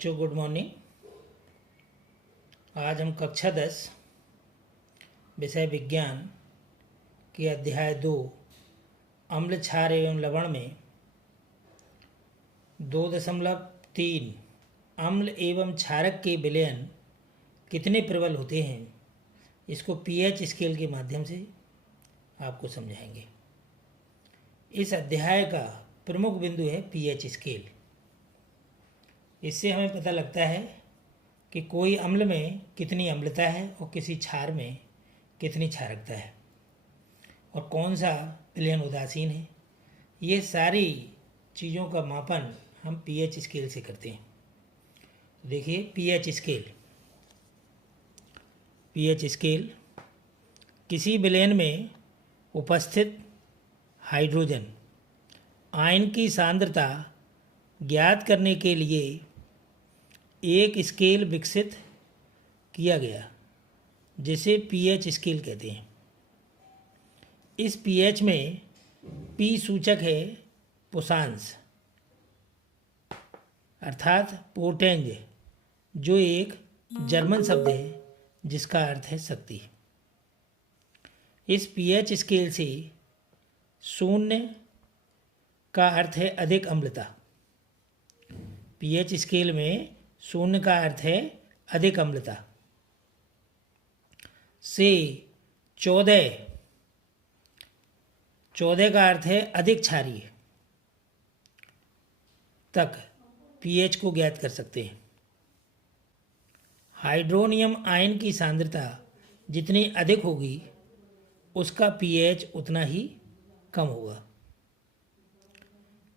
बच्चों good morning. आज हम कक्षा 10 विषय विज्ञान के अध्याय 2 अम्ल क्षार एवं लवण में 2.3 अम्ल एवं क्षारक के विलयन कितने प्रबल होते हैं, इसको पीएच स्केल के माध्यम से आपको समझाएंगे। इस अध्याय का प्रमुख बिंदु है पीएच स्केल। इससे हमें पता लगता है कि कोई अम्ल में कितनी अम्लता है और किसी क्षार में कितनी क्षारकता है और कौन सा विलयन उदासीन है। ये सारी चीज़ों का मापन हम पीएच स्केल से करते हैं। देखिए पीएच स्केल किसी विलयन में उपस्थित हाइड्रोजन आयन की सांद्रता ज्ञात करने के लिए एक स्केल विकसित किया गया जिसे पीएच स्केल कहते हैं। इस पीएच में पी सूचक है पुषांश अर्थात पोटेंज, जो एक जर्मन शब्द है जिसका अर्थ है शक्ति। इस पीएच स्केल से 0 का अर्थ है अधिक अम्लता। पीएच स्केल में 0 का अर्थ है अधिक अम्लता से 14 का अर्थ है अधिक क्षारीय तक पीएच को ज्ञात कर सकते हैं। हाइड्रोनियम आयन की सांद्रता जितनी अधिक होगी उसका पीएच उतना ही कम होगा।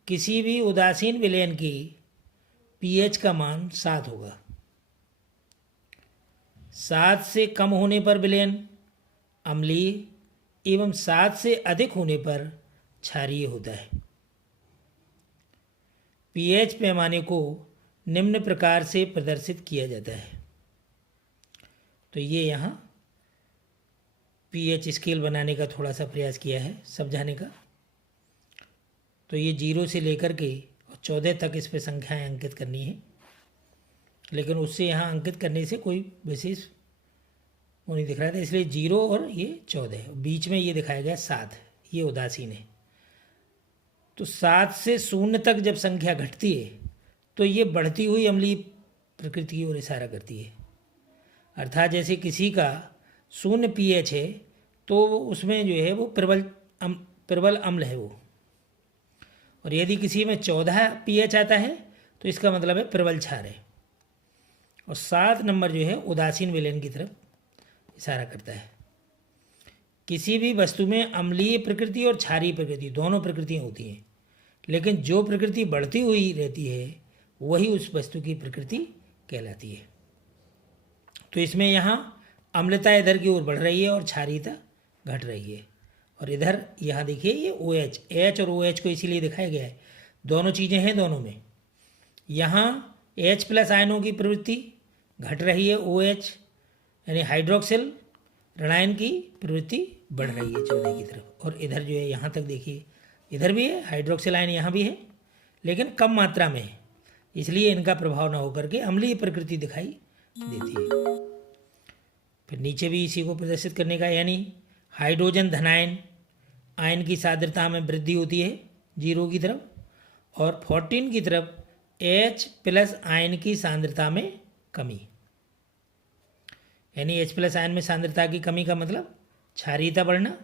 किसी भी उदासीन विलयन की पीएच का मान 7 होगा। 7 से कम होने पर विलयन अम्लीय एवं 7 से अधिक होने पर क्षारीय होता है। पीएच पैमाने को निम्न प्रकार से प्रदर्शित किया जाता है। तो ये यहाँ पीएच स्केल बनाने का थोड़ा सा प्रयास किया है समझाने का। तो ये 0 से लेकर के 14 तक इस पर संख्याएं अंकित करनी है, लेकिन उससे यहाँ अंकित करने से कोई विशेष वो नहीं दिख रहा था, इसलिए 0 और ये 14, बीच में ये दिखाया गया 7, ये उदासीन है। तो 7 से 0 तक जब संख्या घटती है तो ये बढ़ती हुई अम्लीय प्रकृति की ओर इशारा करती है। अर्थात जैसे किसी का 0 पीएच है तो उसमें जो है वो प्रबल अम्ल है वो, और यदि किसी में 14 पीएच आता है तो इसका मतलब है प्रबल क्षार है, और 7 नंबर जो है उदासीन विलयन की तरफ इशारा करता है। किसी भी वस्तु में अम्लीय प्रकृति और क्षारीय प्रकृति दोनों प्रकृतियाँ होती हैं, लेकिन जो प्रकृति बढ़ती हुई रहती है वही उस वस्तु की प्रकृति कहलाती है। तो इसमें यहाँ अम्लता इधर की ओर बढ़ रही है और क्षारीयता घट रही है, और इधर यहाँ देखिए ये OH, H और OH को इसीलिए दिखाया गया है, दोनों चीज़ें हैं दोनों में। यहाँ H+ आयनों की प्रवृत्ति घट रही है, OH यानी हाइड्रोक्सिल ऋणायन की प्रवृत्ति बढ़ रही है 14 की तरफ, और इधर जो है यहाँ तक देखिए इधर भी है हाइड्रोक्सिल आयन, यहाँ भी है लेकिन कम मात्रा में है, इसलिए इनका प्रभाव न होकर के अम्लीय प्रकृति दिखाई देती है। फिर नीचे भी इसी को प्रदर्शित करने का, यानी हाइड्रोजन धनायन आयन की सांद्रता में वृद्धि होती है 0 की तरफ, और 14 की तरफ H+ आयन की सांद्रता में कमी। यानी H+ आयन में सांद्रता की कमी का मतलब क्षारीयता बढ़ना,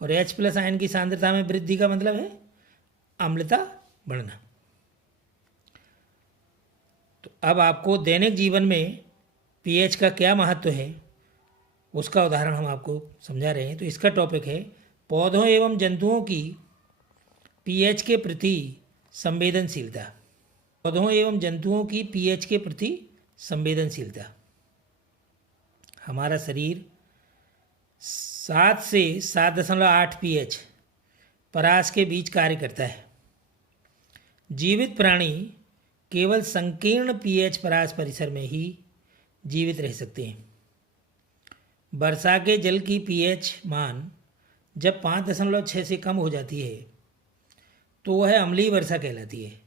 और H+ आयन की सांद्रता में वृद्धि का मतलब है अम्लता बढ़ना। तो अब आपको दैनिक जीवन में पीएच का क्या महत्व है उसका उदाहरण हम आपको समझा रहे हैं। तो इसका टॉपिक है पौधों एवं जंतुओं की पीएच के प्रति संवेदनशीलता। पौधों एवं जंतुओं की पीएच के प्रति संवेदनशीलता। हमारा शरीर 7 से 7.8 पीएच परास के बीच कार्य करता है। जीवित प्राणी केवल संकीर्ण पीएच परास परिसर में ही जीवित रह सकते हैं। वर्षा के जल की पीएच मान जब 5.6 से कम हो जाती है तो वह अम्लीय वर्षा कहलाती है।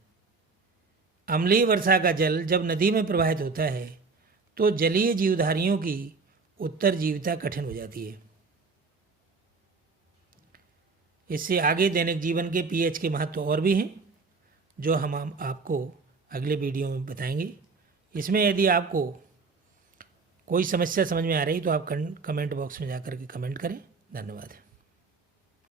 अम्लीय वर्षा का जल जब नदी में प्रवाहित होता है तो जलीय जीवधारियों की उत्तरजीविता कठिन हो जाती है। इससे आगे दैनिक जीवन के पीएच के महत्व और भी हैं, जो हम आपको अगले वीडियो में बताएंगे। इसमें यदि आपको कोई समस्या समझ में आ रही तो आप कमेंट बॉक्स में जाकर के कमेंट करें। धन्यवाद।